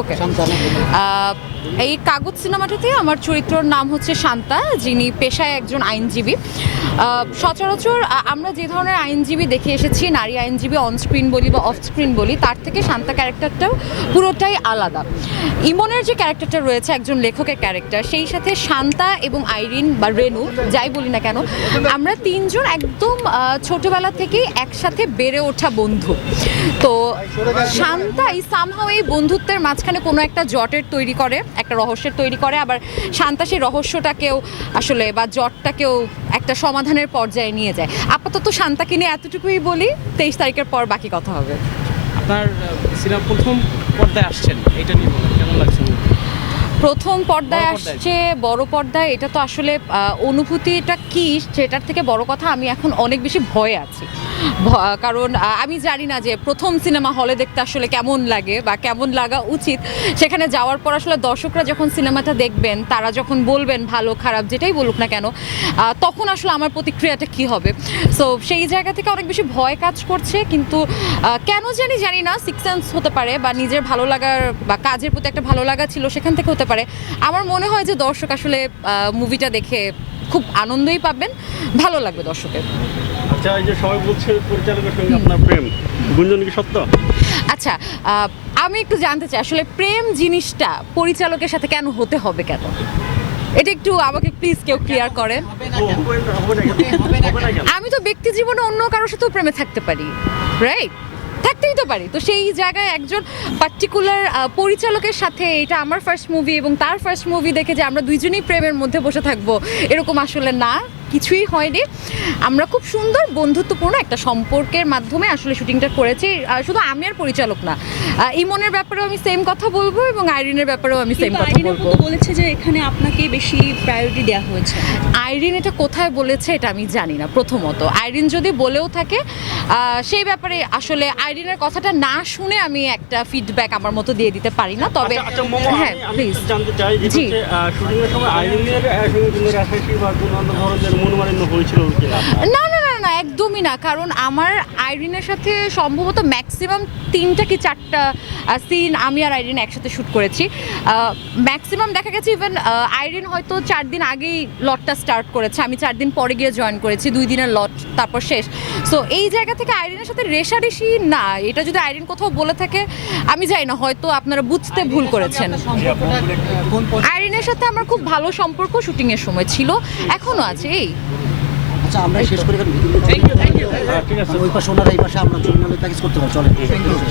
ওকে এই কাগজ সিনেমাটাতে আমার চরিত্রর নাম হচ্ছে শান্তা যিনি পেশায় একজন আইনজীবী। সচরাচর আমরা যে ধরনের আইনজীবী দেখে এসেছি নারী আইনজীবী অন স্ক্রিন বলি বা অফ স্ক্রিন বলি তার থেকে শান্তা ক্যারেক্টারটাও পুরোটাই আলাদা। ইমনের যে ক্যারেক্টারটা রয়েছে একজন লেখকের ক্যারেক্টার সেই সাথে শান্তা এবং আইরিন বা রেনু যাই বলি না কেন আমরা তিনজন একদম ছোটবেলা থেকেই একসাথে বেড়ে ওঠা বন্ধু। তো শান্তা এই সামহাও এই বন্ধুত্বের মাঝখানে কোনো একটা জটের তৈরি করে, একটা রহস্যের তৈরি করে, আবার শান্তা সেই রহস্যটাকেও আসলে বা জটটাকেও একটা সমাধানের পর্যায়ে নিয়ে যায়। আপাতত শান্তাকে নিয়ে এতটুকুই বলি, তেইশ তারিখের পর বাকি কথা হবে। আপনার সিনেমা প্রথম পর্দায় আসছেন, এটা নিয়ে কেমন লাগছে? প্রথম পর্দায় আসছে বড় পর্দায় এটা তো আসলে অনুভূতিটা কি? সেটার থেকে বড় কথা আমি এখন অনেক বেশি ভয়ে আছি। কারণ আমি জানি না যে প্রথম সিনেমা হলে দেখতে আসলে কেমন লাগে বা কেমন লাগা উচিত। সেখানে যাওয়ার পর আসলে দর্শকরা যখন সিনেমাটা দেখবেন তারা যখন বলবেন ভালো খারাপ যেটাই বলুক না কেন তখন আসলে আমার প্রতিক্রিয়াটা কি হবে? সো সেই জায়গা থেকে অনেক বেশি ভয় কাজ করছে কিন্তু কেন জানি জানি না সিক্স সেন্স হতে পারে বা নিজের ভালো লাগার বা কাজের প্রতি একটা ভালো লাগা ছিল সেখান থেকে হতে পারে। আমার মনে হয় যে দর্শক আসলে মুভিটা দেখে খুব আনন্দই পাবেন। ভালো লাগবে দর্শকের। আচ্ছা এই যে সবাই বলছে পরিচালকের সঙ্গে আপনার প্রেম। গুঞ্জন কি সত্য? আচ্ছা আহ, আমি একটু জানতে চাই আসলে প্রেম জিনিসটা পরিচালকের সাথে কেন হতে হবে কেন? এটা একটু আমাকে প্লিজ কেউ ক্লিয়ার করেন? আমি তো ব্যক্তি জীবনে অন্য কারোর সাথেও প্রেমে থাকতে পারি রাইট থাকতেই তো পারি। তো সেই জায়গায় একজন পার্টিকুলার পরিচালকের সাথে এটা আমার ফার্স্ট মুভি এবং তার ফার্স্ট মুভি দেখে যে আমরা দুইজনেই প্রেমের মধ্যে বসে থাকব, এরকম আসলে না। কিছুই হয়নি। আমরা খুব সুন্দর বন্ধুত্বপূর্ণ একটা সম্পর্কের মাধ্যমে আসলে শুটিংটা করেছি। শুধু আমি আর পরিচালক না। ইমনের ব্যাপারেও আমি সেম কথা বলব এবং আইরিনের ব্যাপারেও আমি সেম কথা বলব। বলেছে যে এখানে আপনাকে বেশি প্রায়োরিটি দেওয়া হয়েছে। আইরিন এটা কোথায় বলেছে এটা আমি জানি না প্রথমত। আইরিন যদি বলেও থাকে সেই ব্যাপারে আসলে আইরিনের কথাটা না শুনে আমি একটা ফিডব্যাক আমার মতো দিয়ে দিতে পারি না। তবে আচ্ছা, আচ্ছা, মোমো, হ্যাঁ প্লিজ জানতে চাই যে শুটিংয়ের সময় আইরিনের সঙ্গে কোনো রাশাসি বা কোনো অন্য ধরনের মনোমালিন্য হয়েছিল কি আপনার? না না না একদমই না। কারণ আমার আইরিনের সাথে সম্ভবত ম্যাক্সিমাম তিনটা কি চারটা সিন আমি আর আইরিন একসাথে শ্যুট করেছি। ম্যাক্সিমাম দেখা গেছে ইভেন আইরিন হয়তো চার দিন আগেই লটটা স্টার্ট করেছে। আমি চার দিন পরে গিয়ে জয়েন করেছি দুই দিনের লট তারপর শেষ। সো এই জায়গা থেকে আইরিনের সাথে রেশারেশি না এটা যদি আইরিন কোথাও বলে থাকে আমি জানি না হয়তো আপনারা বুঝতে ভুল করেছেন। আইরিনের সাথে আমার খুব ভালো সম্পর্ক শুটিংয়ের সময় ছিল এখনও আছে এই। আচ্ছা আমরা শেষ করে এখানে ঠিক আছে ওই পাশে ওনারা এই পাশে আমরা জন্য প্যাকেজ করতে পারি চলে